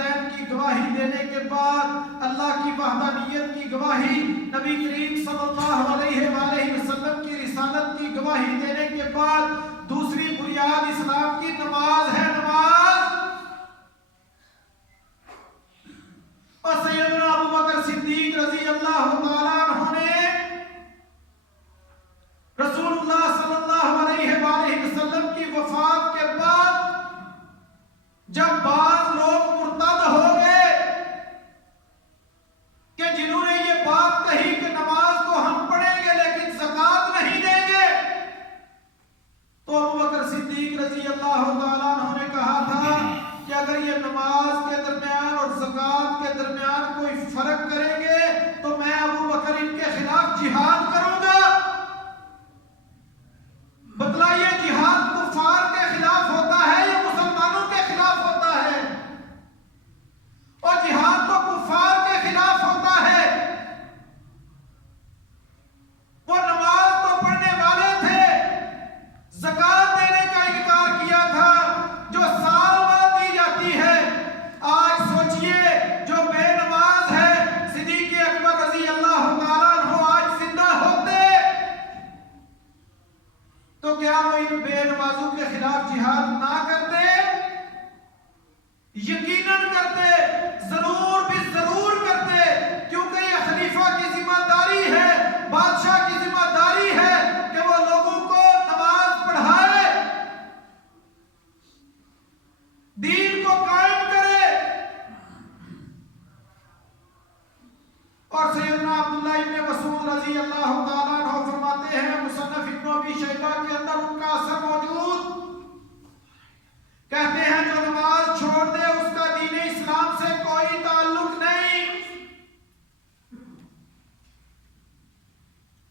شہادتین کی گواہی دینے کے بعد اللہ کی وحدانیت کی گواہی، نبی کریم صلی اللہ علیہ وآلہ وسلم کی رسالت کی گواہی دینے کے بعد دوسری بنیاد اسلام کی نماز ہے، نماز۔ اور سیدنا ابو بکر صدیق رضی اللہ تعالیٰ عنہ نے رسول اللہ صلی اللہ علیہ وآلہ وسلم کی وفات کے بعد جب بعض لوگ مرتد ہو گئے کہ جنہوں نے یہ بات کہی کہ نماز تو ہم پڑھیں گے لیکن زکوٰۃ نہیں دیں گے، تو ابو بکر صدیق رضی اللہ تعالیٰ عنہ نے کہا تھا کہ اگر یہ نماز کے درمیان اور زکوٰۃ کے درمیان کوئی فرق کریں گے تو میں ابو بکر ان کے خلاف جہاد کروں گا۔ بتلائیے جہاد کفار کے خلاف ہوتا ہے یا مسلمانوں کے خلاف ہوتا ہے؟ اور جہاد تو کفار کے خلاف ہوتا ہے۔ وہ نماز تو پڑھنے والے تھے، زکوٰۃ دینے کا انکار کیا تھا جو سال بعد دی جاتی ہے۔ آج سوچئے جو بے نماز ہے، صدیق اکبر رضی اللہ تعالیٰ عنہ آج زندہ ہوتے تو کیا وہ ان بے نمازوں کے خلاف جہاد نہ کرتے؟ یقیناً کرتے، ضرور بھی ضرور کرتے، کیونکہ یہ خلیفہ کی ذمہ داری ہے، بادشاہ کی ذمہ داری ہے کہ وہ لوگوں کو نماز پڑھائے، دین کو قائم کرے۔ اور سیدنا عبداللہ ابن مسعود رضی اللہ تعالیٰ عنہ فرماتے ہیں، مصنف ابن ابی شیبہ کے اندر ان کا اثر موجود، کہتے ہیں جو نماز چھوڑ دے اس کا دین اسلام سے کوئی تعلق نہیں۔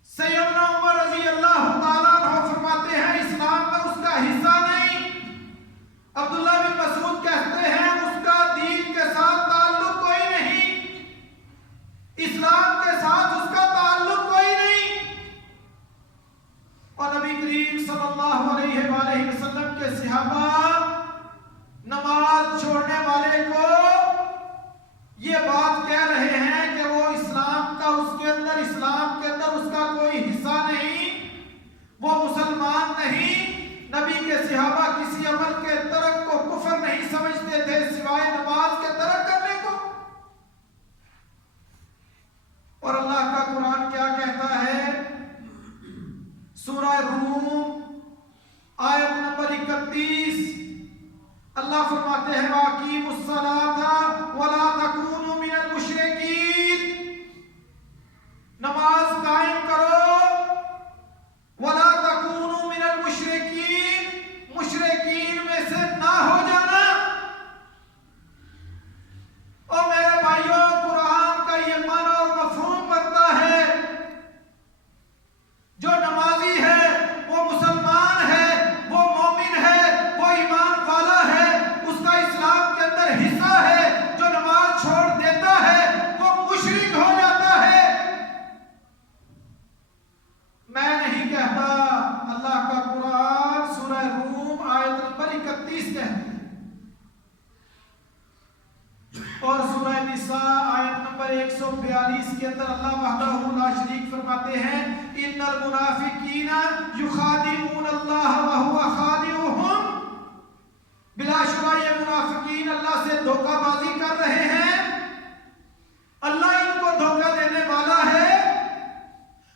سیدنا عمر رضی اللہ تعالیٰ عنہ فرماتے ہیں اسلام میں اس کا حصہ نہیں۔ عبداللہ بن مسعود کہتے ہیں اس کا دین کے ساتھ تعلق کوئی نہیں، اسلام کے ساتھ اس کا تعلق کوئی نہیں۔ اور نبی کریم صلی اللہ علیہ وآلہ وسلم کے صحابہ نماز چھوڑنے والے کو یہ بات کہہ رہے ہیں کہ وہ اسلام کا اسلام کے اندر اس کا کوئی حصہ نہیں، وہ مسلمان نہیں۔ نبی کے صحابہ کسی عمل کے ترک کو کفر نہیں سمجھتے تھے سوائے نماز کے ترک کرنے کو۔ اور اللہ کا قرآن کیا کہتا ہے؟ سورہ روم آیت نمبر 31 اللہ فرماتے ہیں وَأَقِیمُوا الصَّلَاةَ وَلَا تَكُونُوا مِنَ الْمُشْرِکِینَ، نماز قائم کرو، وَلَا تَكُونُوا مِنَ الْمُشْرِکِینَ، مشرکین میں سے نہ ہو جانا۔ اور میرے بھائیوں قرآن کا یہ معنی اور مفہوم بنتا ہے جو نمازی ہے، وہ مسلمان ہے، وہ مومن ہے، وہ ایمان والا ہے، اس کا اسلام کے اندر حصہ ہے۔ جو نماز چھوڑ دیتا ہے وہ مشرک ہو جاتا ہے۔ میں نہیں کہتا، اللہ کا قرآن سورہ روم آیت نمبر 31 کہتے ہیں، اور سورہ نساء آیت نمبر 142 کے اندر اللہ وحدہ لا شریک فرماتے ہیں ان المنافقین یخادعون اللہ وهو خادعهم، بلا شبہ یہ منافقین اللہ سے دھوکہ بازی کر رہے ہیں، اللہ ان کو دھوکہ دینے والا ہے۔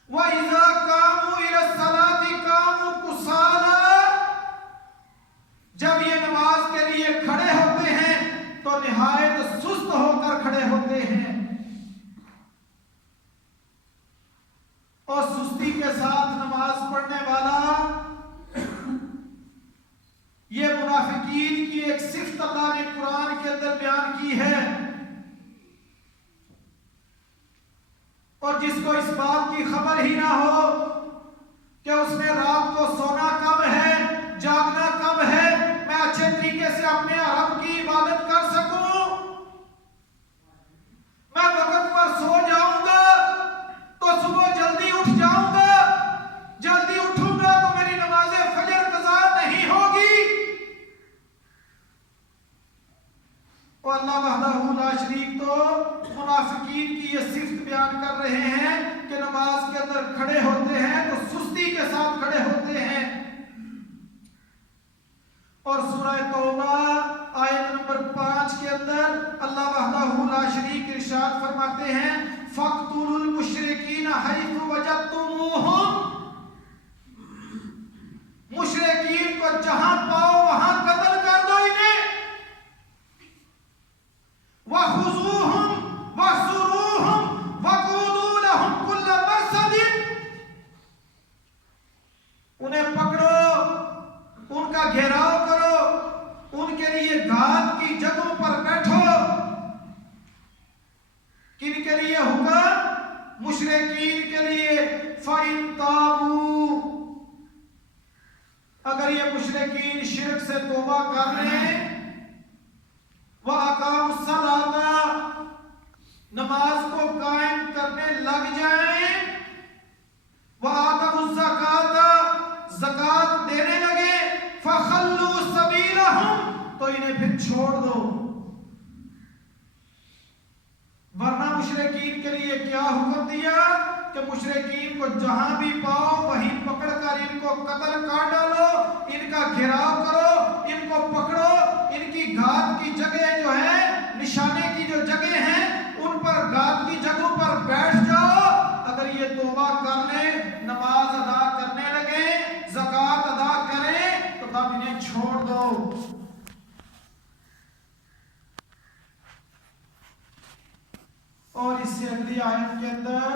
وَإِذَا قَامُوا إِلَى الصَّلَاةِ قَامُوا كُسَالَىٰ، جب یہ نماز کے لیے کھڑے ہوتے ہیں تو نہایت سست ہو کر کھڑے ہوتے ہیں۔ اور سستی کے ساتھ نماز پڑھنے والا، یہ منافقین کی ایک صفت اللہ نے قرآن کے اندر بیان کی ہے۔ اور جس کو اس بات کی خبر ہی نہ ہو کہ اس نے رات کو سونا کب ہے، جاگنا کب ہے، میں اچھے طریقے سے اپنے رب کی عبادت کر سکوں، میں وقت پر سو جاؤں گا تو صبح جلدی اٹھ جاؤں گا، جلدی اٹھوں گا تو میری نماز فجر قضا نہیں ہوگی۔ اور اللہ وحدہ وحدہ لا شریک تو منافقین کی یہ صفت بیان کر رہے ہیں کہ نماز کے اندر کھڑے ہوتے ہیں تو سستی کے ساتھ کھڑے ہوتے ہیں. اور سورہ توبہ آیت نمبر 5 کے اندر اللہ وحدہ لا شریک ارشاد فرماتے ہیں فَاقْتُلُوا الْمُشْرِكِينَ حَيْثُ وَجَدتُّمُوهُمْ، مشرکین کو جہاں پاؤ وہاں قتل کر دو انہیں. وَخُذُوهُمْ وَاحْصُرُوهُمْ وَقُعُودُوا لَهُمْ كُلَّ مَرْصَدٍ، انہیں پکڑو، ان کا گھیراؤ کرو، ان کے لیے گھات کی جگہوں پر بیٹھو. کن کے لیے حکم؟ مشرکین کے لیے. فَإِن تَابُوا، اگر یہ مشرکین شرک سے توبہ کر لیں، وَأَقَامُوا الصَّلَاةَ، نماز کو قائم کرنے لگ جائیں، وَآتَوُا الزَّكَاةَ، زکوٰۃ دینے لگے، فَخَلُّوا سَبِيلَهُمْ، تو انہیں پھر چھوڑ دو. ورنہ مشرکین کے لیے کیا حکم دیا کہ مشرکین کو جہاں بھی پاؤ وہیں پکڑ کر ان کو قتل کر ڈالو، ان کا گھیراؤ کرو، ان کو پکڑو، ان کی گھات کی جگہ جو ہے، نشانے کی جو جگہ ہیں، ان پر گھات کی جگہوں پر بیٹھ جاؤ. اگر یہ توبہ کر لیں، نماز ادا کرنے لگے، زکوٰۃ ادا کریں، تو تب انہیں چھوڑ دو. اور اس سے اگلی آیت کے اندر،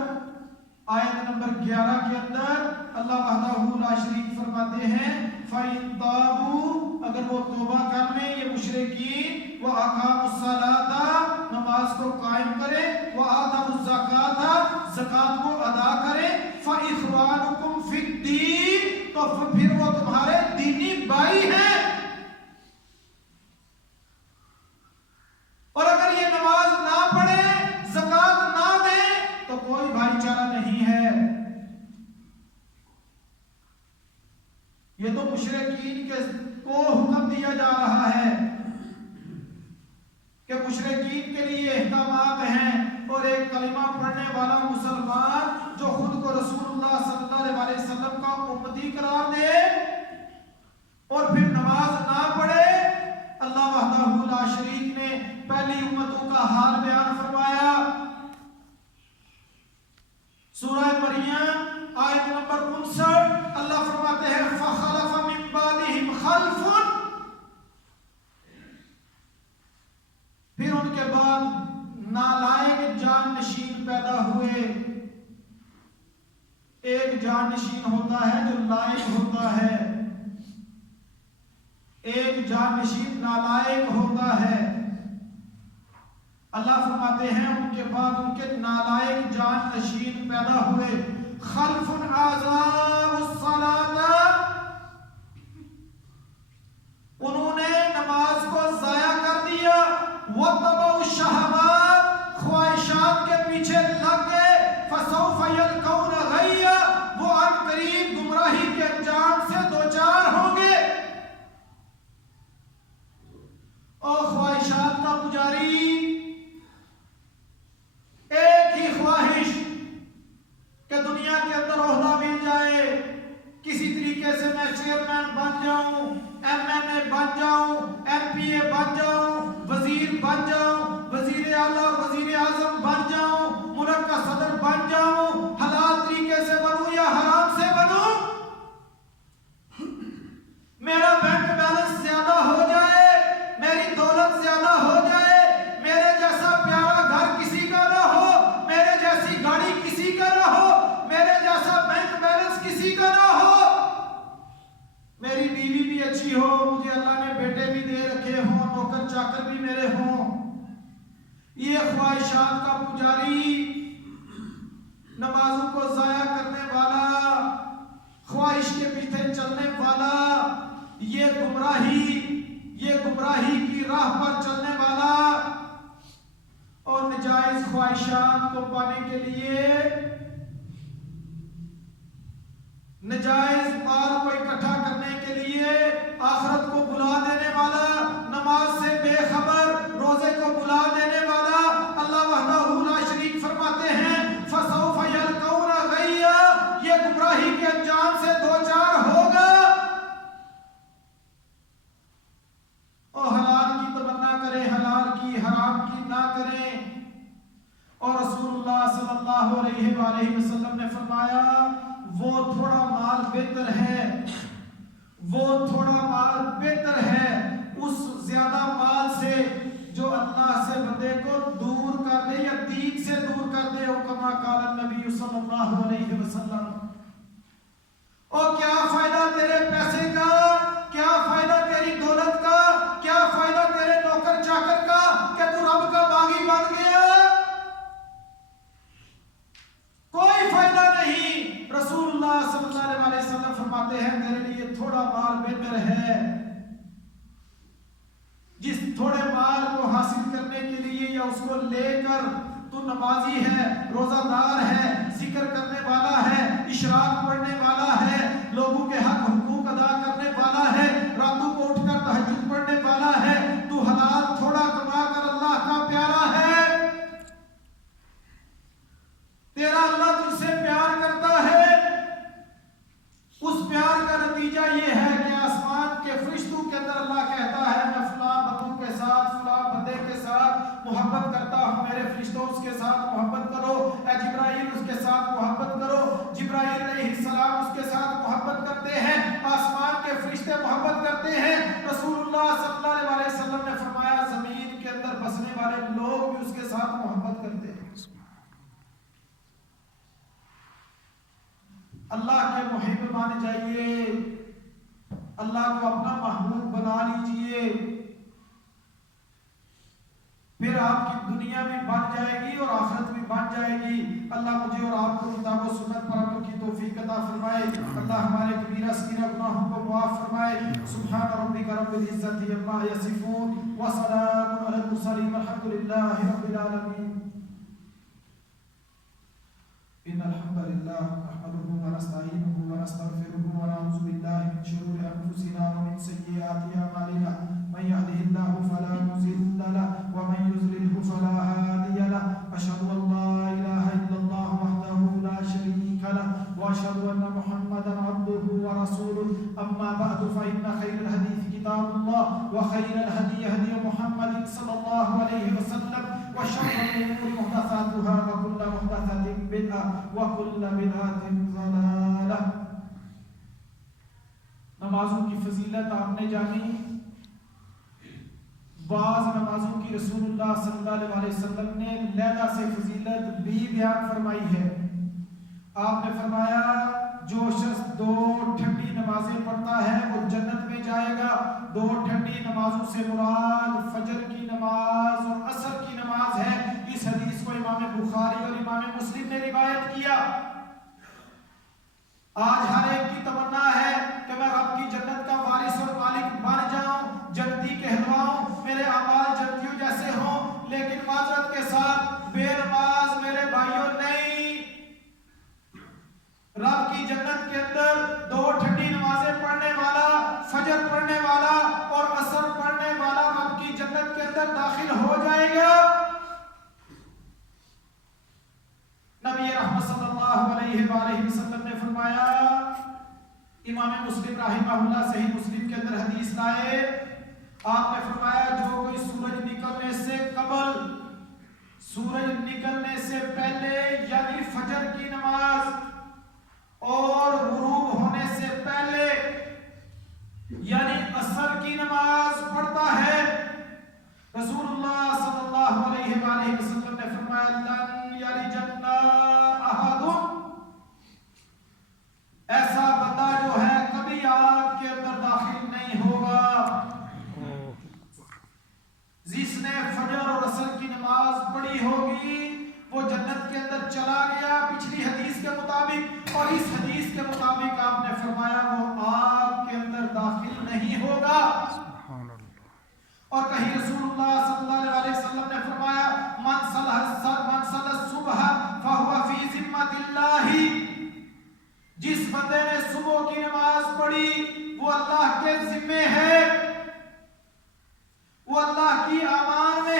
آیت نمبر 11 کے اندر اللہ وحدہ لا شریک فرماتے ہیں فَإِن تَابُوا، اگر وہ توبہ کر لیں یہ مشرکین، وَأَقَامُوا الصَّلَاةَ، نماز کو قائم کریں، وَآتَوُا الزَّكَاةَ، زکوٰۃ کو ادا کریں، فَإِخْوَانُكُمْ فِي الدِّينِ، تو پھر وہ تمہارے دینی بھائی ہیں. اور اگر یہ نماز نہ پڑھے، زکوٰۃ نہ دیں، تو کوئی بھائی چارہ نہیں ہے. یہ تو مشرکین کو حکم دیا جا رہا ہے کہ مشرکین کے لیے احکامات ہیں. اور ایک کلمہ پڑھنے والا مسلمان جو خود کو رسول اللہ صلی اللہ علیہ وسلم کا امتی قرار دے اور پھر نماز نہ پڑھے، اللہ وحدہ لا شریک نے پہلی امتوں کا حال بیان فرمایا. سورہ مریم آیت نمبر 59 اللہ فرماتے ہیں فَخَلَفَ مِن بَعْدِهِمْ خَلْفٌ، پھر ان کے بعد نالائق جانشین پیدا ہوئے. ایک جانشین ہوتا ہے جو لائق ہوتا ہے، ایک جانشین نالائق ہوتا ہے. اللہ فرماتے ہیں ان کے بعد ان کے نالائق جانشین پیدا ہوئے. خلف اضاعوا الصلاۃ، انہوں نے نماز کو ضائع کر دیا. واتبعوا الشہوات، خواہشات کے پیچھے لگ گئے. فسوف یلقون غیا، وہ عنقریب گمراہی کے انجام سے دوچار ہوں گے. اور خواہشات کا پجاری، ایک ہی خواہش کہ دنیا کے اندر عہدہ مل جائے، کسی طریقے سے میں چیئرمین بن جاؤں، ایم این اے بن جاؤں، ایم پی اے بن جاؤں، وزیر بن جاؤں، وزیر اعلیٰ اور وزیر اعظم بن جاؤں، ملک کا صدر بن جاؤں. حلال طریقے سے بنوں یا حرام سے بنوں، میرا بینک بیلنس زیادہ ہو جائے، میری دولت زیادہ ہو جائے، میرے جیسا پیارا گھر کسی کا نہ ہو، میرے جیسی گاڑی کسی کا نہ ہو، میرے جیسا بینک بیلنس کسی کا نہ ہو، میری بیوی بھی اچھی ہو، مجھے اللہ نے بیٹے بھی دے رکھے ہوں، نوکر چاکر بھی میرے ہوں. یہ خواہشات کا پجاری، نمازوں کو ضائع کرنے والا، خواہش کے پیچھے چلنے والا، یہ گمراہی کی راہ پر چلنے والا اور نجائز خواہشات کو پانے کے لیے، نجائز مال کو اکٹھا کرنے کے لیے آخرت کو بلا دینے والا، نماز سے بے خبر، روزے کو بلا دینے والا اللہ وحدہ لا شریک فرماتے ہیں فسوف یلقون غیا، یہ گمراہی کے انجام سے دوچار ہوگا۔ اور حلال کی تمنا کرے، حلال کی، حرام کی نہ کرے۔ اور رسول اللہ صلی اللہ علیہ وآلہ وسلم نے فرمایا وہ تھوڑا مال بہتر ہے، وہ تھوڑا مال بہتر ہے اس زیادہ مال سے جو اللہ سے بندے کو دور کر دے یا دین سے دور کر دے۔ کما قال النبی صلی اللہ علیہ وسلم۔ اور کیا فائدہ تیرے پیسے کا، کیا فائدہ تیری دولت کا، کیا فائدہ تیرے نوکر چاکر کا کہ تو رب کا باغی بن گیا؟ کوئی فائدہ نہیں۔ رسول اللہ صلی اللہ علیہ وسلم فرماتے ہیں تیرے لیے تھوڑا مال بہتر ہے۔ جس تھوڑے مال کو حاصل کرنے کے لیے یا اس کو لے کر تو نمازی ہے، روزہ دار ہے، ذکر کرنے والا ہے، اشراق پڑھنے والا ہے، لوگوں کے حق حقوق ادا کرنے والا ہے، راتوں کو اٹھ کر تہجد پڑھنے والا ہے، تو حلال تھوڑا کما کر اللہ کا پیارا ہے، تیرا اللہ تجھ سے پیار کرتا ہے۔ اس پیار کا نتیجہ یہ ہے کہ آسمان کے فرشتوں کے اندر اللہ کہتا ہے میں فلاں بندوں کے ساتھ، فلاں بندے کے ساتھ محبت کرتا ہوں، میرے فرشتوں اس کے ساتھ محبت کرو، اے جبرائیل اس کے ساتھ محبت کرو۔ جبرائیل علیہ السلام اس کے ساتھ محبت کرتے ہیں، آسمان کے فرشتے محبت کرتے ہیں۔ رسول اللہ صلی اللہ علیہ وسلم نے فرمایا زمین کے اندر بسنے والے لوگ بھی اس کے ساتھ محبت کرتے ہیں۔ اللہ کے محب مانے جائیے، اللہ کو اپنا محبوب بنا لیجئے، پھر آپ کی دنیا بھی بن جائے گی اور آخرت بھی بن جائے گی۔ اللہ مجھے اور آپ کو کتاب و سنت پر عمل کی توفیق عطا فرمائے۔ اللہ ہمارے کبیرہ صغیرہ گناہوں کو معاف فرمائے۔ سبحان ربک رب العزت عما یصفون وسلام علی المرسلین والحمد للہ رب العالمین۔ ان الحمد للہ نحمده ونستعینه ونستغفره ونعوذ باللہ من شرور انفسنا ومن سیئات اعمالنا، من يهده الله فلا مضل له ومن يضلل فلا هادي له، اشهد ان لا اله الا الله وحده لا شريك له واشهد ان محمدا عبده ورسوله، اما بعد فان خير الحديث كتاب الله وخير الهدي هدي محمد صلى الله عليه وسلم وشر الامور محدثاتها وكل محدثة بدعة وكل بدعة ضلالة۔ نمازوں کی فضیلت آپ نے جانی، بعض نمازوں کی رسول اللہ صلی اللہ علیہ وسلم نے لیلہ سے فضیلت بھی بیان فرمائی ہے۔ آپ نے فرمایا جو شخص 2 ٹھنڈی نمازیں پڑھتا ہے وہ جنت میں جائے گا۔ 2 ٹھنڈی نمازوں سے مراد فجر کی نماز اور عصر کی نماز ہے۔ اس حدیث کو امام بخاری اور امام مسلم نے روایت کیا۔ آج ہر ایک کی تمنا ہے کہ میں رب کی جنت کا وارث اور مالک بن جاؤں، جنتی کہلواؤں، میرے اعمال جنتیوں جیسے ہوں، لیکن معذرت کے ساتھ بے نماز میرے بھائیوں نہیں۔ رب کی جنت کے اندر 2 ٹھنڈی نمازیں پڑھنے والا، فجر پڑھنے والا اور عصر پڑھنے والا رب کی جنت کے اندر داخل ہو جائے گا۔ نبی رحمت صلی اللہ علیہ وآلہ وسلم نے فرمایا، امام مسلم رحمہ اللہ صحیح مسلم کے اندر حدیث لائے، آپ نے فرمایا جو کوئی سورج نکلنے سے قبل، سورج نکلنے سے پہلے یعنی فجر کی نماز اور غروب ہونے سے پہلے یعنی عصر کی نماز پڑھتا ہے، رسول اللہ صلی اللہ علیہ وآلہ وسلم نے فرمایا لن یلج النار احد، ایسا بندہ جو ہے کبھی آگ کے اندر داخل نہیں ہوگا۔ جس نے فجر اور عصر کی نماز پڑھی ہوگی وہ جنت کے اندر چلا گیا پچھلی حدیث کے مطابق، اور اس حدیث کے مطابق آپ نے فرمایا وہ آگ کے اندر داخل نہیں ہوگا۔ اور کہیں رسول اللہ صلی اللہ علیہ وسلم نے فرمایا من صلی الصبح فهو فی ذمۃ اللہ، جس بندے نے صبح کی نماز پڑھی وہ اللہ کے ذمے ہے، وہ اللہ کی امان میں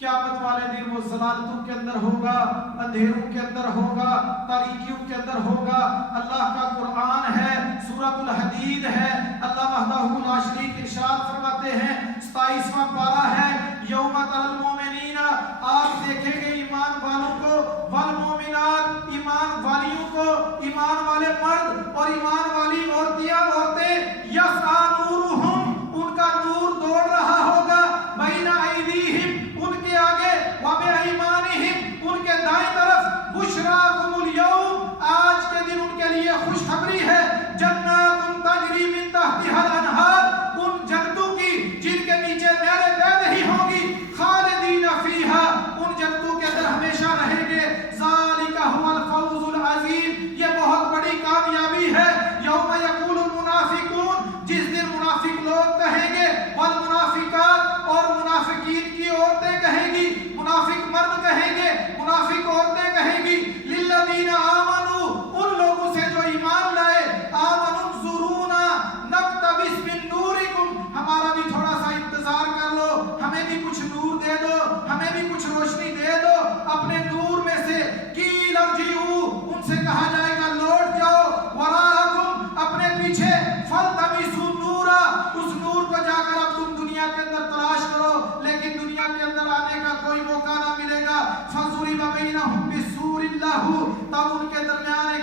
قیامت والے دن وہ ضلالتوں کے اندر ہوگا، اندھیروں کے اندر ہوگا، تاریکیوں کے اندر ہوگا۔ اللہ کا قرآن ہے، سورۃ الحدید ہے، اللہ وحدہ لا شریک ارشاد فرماتے ہیں 27واں پارہ ہے، یوم تری المؤمنین، آپ دیکھیں گے ایمان والوں کو، والمؤمنات، ایمان والیوں کو، ایمان والے مرد اور ایمان والی عورتیں، یسعی نورہم، ان کا نور دوڑ رہا ہوگا، بین ایدیہم، ان کے آگے، وبایمانہم، ان کے دائیں طرف، بشراکم الیوم، آج کے دن ان کے لیے خوشخبری ہے، جنات تجری من تحتہا الانہار، ان جنتوں کی جن کے نیچے نہریں بہہ رہی ہوں گی، خالدین فیہا، ان جنتوں کے اندر ہمیشہ رہیں گے، ذالک هو الفوز العظیم، یہ بہت بڑی کامیابی ہے۔ یوم یقول المنافقون، جس دن منافق لوگ کہیں گے، والمنافقات، اور منافقین کی عورتیں کہیں گی، منافق مرد کہیں گے، منافق عورتیں کہیں گی، للذین آمنوا، ان لوگوں سے جو ایمان لائے، آمنوا انظرونا نقتبس من نورکم، ہمارا بھی تھوڑا سا انتظار کر لو، ہمیں بھی کچھ نور دے دو، ہمیں بھی کچھ روشنی دے دو اپنے نور میں سے، قیل ارجعوا، ان سے کہا جائے گا لوٹ جاؤ، وراءکم، اپنے پیچھے، فالتمسوا نورا، اس نور کو جا کر اب تم دنیا کے اندر تلاش کرو، لیکن دنیا کے اندر آنے کا کوئی موقع نہ ملے گا، فضرب بینہم بسور لہ، تب ان کے درمیان